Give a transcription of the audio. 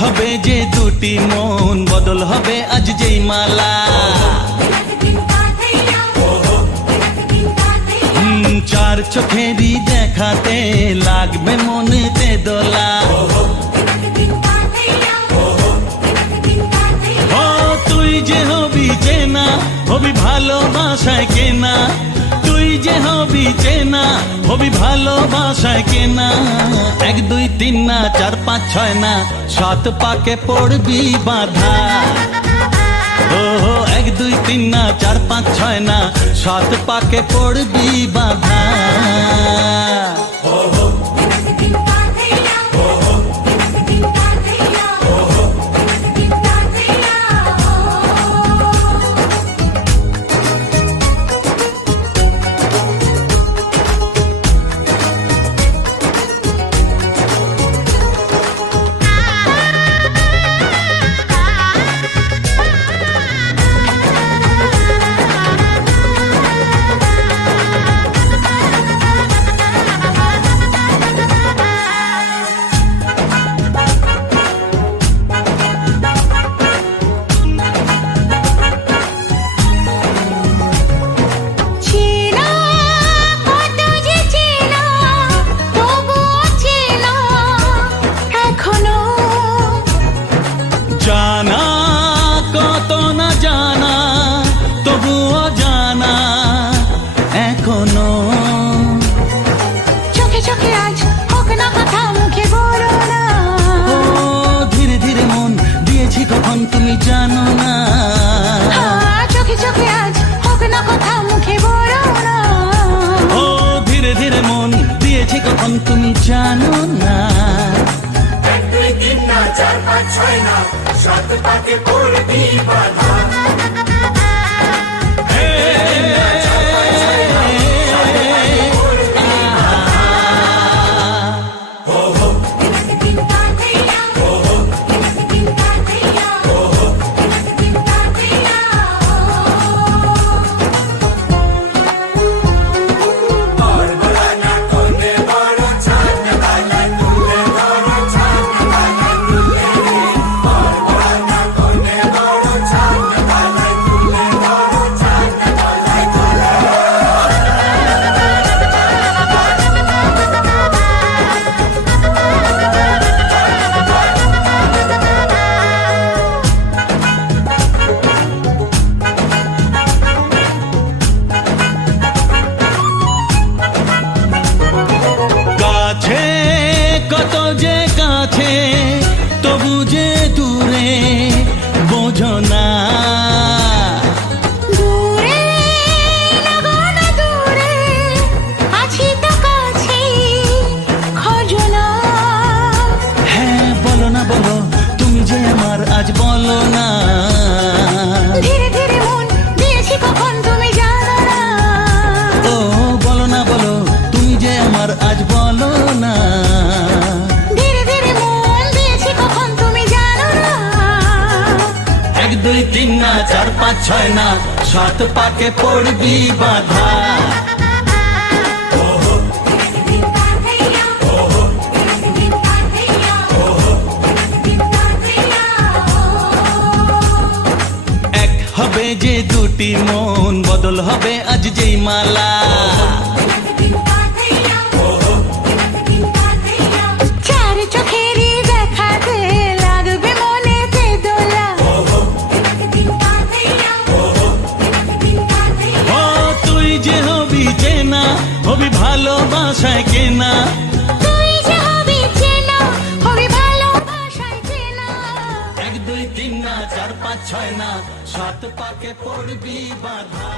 হবে যে দুটি মন বদল হবে আজ যেই মালা চার চোখেরই দেখাতে লাগবে মনেতে দোলা ও তুই যে হবি চেনা হবি ভালোবাসায় কেনা তুই যে হবি চেনা হবি ভালোবাসায় কেনা 1 2 3 না 4 5 6 না 7 পাকে পড়বি বাধা ও 1 2 3 না 4 5 6 না 7 পাকে পড়বি বাধা জানা কত না জানা তবুও জানা এখনো চোখে চোখে আজ হোক না কথা মুখে বলো না ও ধীরে ধীরে মন দিয়েছি কখন তুমি জানো না চোখে চোখে আজ হোক না কথা মুখে বলো না ও ধীরে ধীরে মন দিয়েছি কখন তুমি জানো না 1 2 3 না 4 5 6 না 7 পাকে পড়বি বাধা কত যে কাছে তবু যে দূরে বোঝো না দূরে লাগো না দূরে আছি তো কাছে খোঁজো না হ্যাঁ বলো না বলো তুমি যে আমার আজ বলো না ধীরে ধীরে মন দিয়েছি কখন তুমি জানো না ও বলো না বলো তুমি যে আমার আজ বলো না 1 2 3 না 4 5 6 না 7 পাকে পড়বি বাধা এক হবে যে দুটি মন বদল হবে আজ যেই মালা চার চোখেরই দেখাতে লাগবে মনেতে দোলা ও তুই যে হবি চেনা হবি ভালোবাসায় কেনা তুই যে হবি চেনা হবি ভালোবাসায় চেনা 1 2 3 না 4 5 6 না 7 পাকে পড়বি বাধা